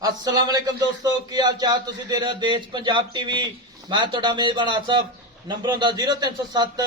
अस्सलाम वालेकुम दोस्तों, की हाल चाल? तुसी दे रहे हो देश पंजाब टीवी। मैं तुहाडा मेजबान आसफ। नंबर होंदा 0307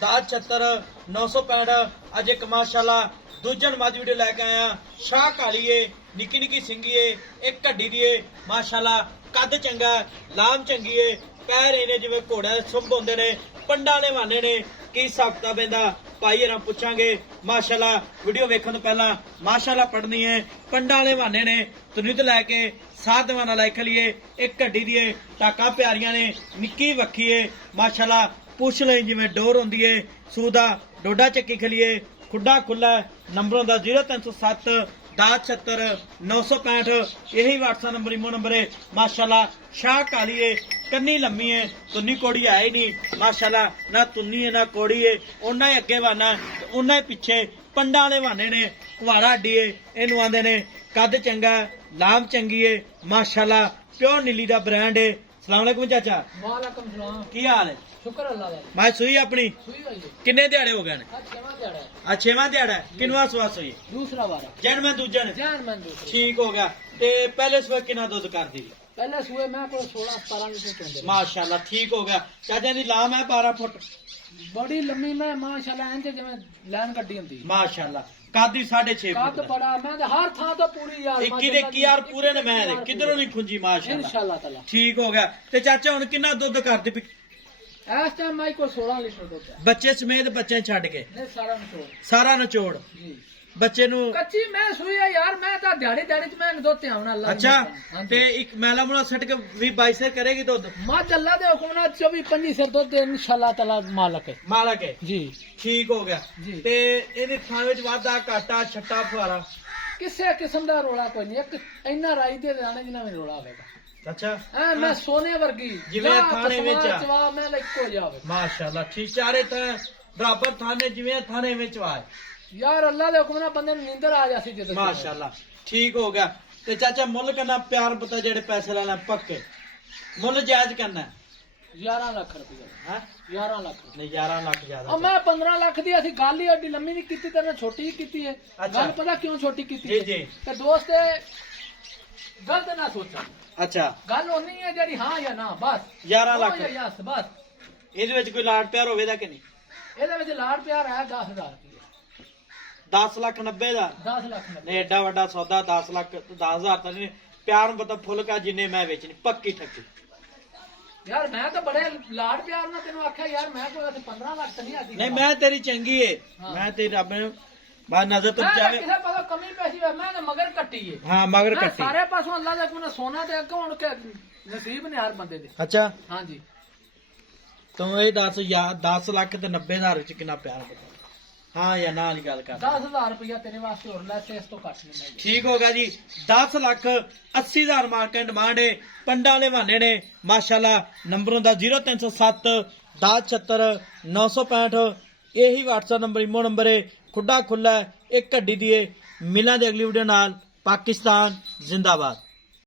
1076 965। अज एक माशाल्लाह दूजन मज वीडियो लैके आया। शाह कालीए निक्की निक्की सिंघीए एक कड्डी दी माशाल्लाह कद चंगा लाम चंगी पैर इन्हें जिवें घोड़े सुंभ होंदे ने पंडा ने माने ने की हिसाब किताब इहदा भाई हरां पुछांगे। माशाल्लाह वीडियो वेखण तो पहला माशाल्लाह पढ़नी है। पंडा ने माने ने तुनित लैके साधवां नाल लिख लिए एक कड्डी दी टाका प्यारियां ने निक्की वक्खी है माशाल्लाह पुछ ले जिवें डोर होंदी है। सूदा डोडा चक्की खलीए खुड्डा खुला नंबर होंदा 0307 1076 965। यही व्हाट्सएप नंबर इमो नंबर है। माशाल्लाह शाह काली है कन्नी लम्मी है तुन्नी कोड़ी है ही नहीं माशाल्लाह ना तुन्नी है ना कोड़ी है। उन्ना ही अगे वाना उन्ना ही पिछे पंडा वाले वाने ने कुवाड़ा हड्डी है इनू आंदे ने कद चंगा लाम चंगी है माशाल्लाह प्योर नीली दा ब्रांड है। सलाम अलैकुम चाचा। वालेकुम सलाम। की हाल है? शुक्र अल्लाह दा। मैं सुई अपनी सुई भाई किन्ने दिहाड़े हो गए ने? आज छेवां दिहाड़ा है। आज छेवां दिहाड़ा है। किनवा सुआ सुई? दूसरा वारा जैन में दूजन जान मन दूसरा। ठीक हो गया। ते पहले सुबह कितना दुध कर दी? पहले सुए मैं को 16 17 लीटर चोंदे। माशाल्लाह ठीक हो गया। चाचा दी लाम है 12 फुट बड़ी लम्मी मैं माशाल्लाह इंज जिवें लाइन गड्डी हुंदी। माशाल्लाह कादी 6.5 कद फुट बड़ा मैं ते हर थां तो पूरी यार 21 दे 21 यार पूरे ने मैं दे किधरों नहीं खुंजी माशाल्लाह इंशाल्लाह ताला। ठीक हो गया। ते चाचा हुन कितना दुध कर दी? इस टाइम मैं को 16 लीटर दुध है। बच्चे समेत बच्चे छड़ के नहीं सारा निचोड़ सारा निचोड़ जी। बच्चे नु कच्ची मैं सुई है यार मैं तो दिहाड़ी दिहाड़ी च मैं दोते आउना अल्लाह दी अच्छा मेहरबानी। ते एक मैला मुला सट के 20 22 से करेगी दुध मज अल्लाह दे हुक्म नाल 24 25 सिर दुध इंशाल्लाह ताला मालक है मालक है। जी। ठीक हो गया जी। ते ਇਹਦੇ ਥਾਂ ਵਿੱਚ ਵਾਧਾ ਘਾਟਾ ਛੱਟਾ ਫੁਆਰਾ ਕਿਸੇ ਕਿਸਮ ਦਾ ਰੋਲਾ ਕੋਈ ਨਹੀਂ ਇੱਕ ਇੰਨਾ ਰਾਈ ਦੇ ਦਾਣੇ ਜਿੰਨਾ ਵੀ ਰੋਲਾ ਹੋਵੇਗਾ। ਅੱਛਾ ਐ ਮੈਂ ਸੋਨੇ ਵਰਗੀ ਜਿਵੇਂ ਥਾਣੇ ਵਿੱਚ ਆ। ਚਵਾ ਮੈਂ ਇੱਕੋ ਜਿਹਾ ਹੋਵੇ ਮਾਸ਼ਾਅੱਲਾ ਠੀਕ ਚਾਰੇ ਤਾਂ ਬਰਾਬਰ ਥਾਣੇ ਜਿਵੇਂ ਥਾਣੇ ਵਿੱਚ ਆਏ ਯਾਰ ਅੱਲਾ ਦੇ ਹੁਕਮ ਨਾਲ ਬੰਦੇ ਨੂੰ ਨੀਂਦਰ ਆ ਜਾਸੀ ਜਦੋਂ ਮਾਸ਼ਾਅੱਲਾ ਠੀਕ ਹੋ ਗਿਆ। ਤੇ ਚਾਚਾ ਮੁੱਲ ਕਰਨਾ ਪਿਆਰ ਪਤਾ ਜਿਹੜੇ ਪੈਸੇ ਲੈਣਾ ਪੱਕੇ ਮੁੱਲ ਜਾਇਜ਼ ਕਰਨਾ 11 ਲੱਖ ਰੁਪਏ ਹੈ 11 ਲੱਖ ਨਹੀਂ 11 ਲੱਖ ਉਹ ਜ਼ਿਆਦਾ ਮੈਂ 15 ਲੱਖ ਦੀ ਅਸੀਂ ਗੱਲ ਹੀ ਐਡੀ ਲੰਮੀ ਨਹੀਂ ਕੀਤੀ ਤੇ ਛੋਟੀ ਹੀ ਕੀਤੀ ਹੈ। ਗੱਲ ਪਤਾ ਕਿਉਂ ਛੋਟੀ ਕੀਤੀ ਜੀ ਹੈ ਜੀ ਤੇ ਦੋਸਤ ਗਲਤ ਨਾ ਸੋਚਾਂ ਅੱਛਾ ਗੱਲ ਉਹ ਨਹੀਂ ਹੈ ਜਿਹੜੀ ਹਾਂ ਜਾਂ ਨਾ ਬਸ 11 ਲੱਖ ਜਾਂ ਯਸ ਬਸ। ਇਹਦੇ ਵਿੱਚ ਕੋਈ ਲਾਡ ਪਿਆਰ ਹੋਵੇਗਾ ਕਿ ਨਹੀਂ? ਇਹਦੇ ਵਿੱਚ ਲਾੜ ਪਿਆਰ ਹੈ 10000 ਰੁਪਏ 10 ਲੱਖ 90 ਦਾ 10 ਲੱਖ ਨੱਬੇ। ਨਹੀਂ ਐਡਾ ਵੱਡਾ ਸੌਦਾ 10 ਲੱਖ 10000 ਤਾਂ ਨਹੀਂ ਪਿਆਰ ਨੂੰ ਪਤਾ ਫੁੱਲ ਕਾ ਜਿੰਨੇ ਮੈਂ ਵੇਚਣੀ ਪੱਕੀ ਠੱਕੀ यार मैं तो बड़े लाड प्यार ना तेन आख्या यार मैं कोई 15 लाख तो नहीं आती। नहीं मैं तेरी चंगी है हाँ। मैं तेरी रब ने बात नजर तो जावे किसे पता कमी पैसी है मैं तो मगर कट्टी है। हाँ मगर मैं कट्टी सारे पासों अल्लाह दे कोने सोना ते अगे हुन के नसीब ने हर बंदे दे। अच्छा हां जी तो ये 10 लाख ते 90,000 च कितना प्यार बता हाँ या ना वाली गल कर 10,000 रुपया तेरे वास्ते और लेते इस तो घट नहीं मैं। ठीक होगा जी 10 लाख 80,000 मार्केट डिमांड है पंडा ने वाने ने माशाल्लाह नंबर होंदा 0307 1076 965। यही व्हाट्सएप नंबर इमो नंबर है खुड्डा खुला है एक घड्डी दी है। मिलां दे अगली वीडियो नाल। पाकिस्तान जिंदाबाद।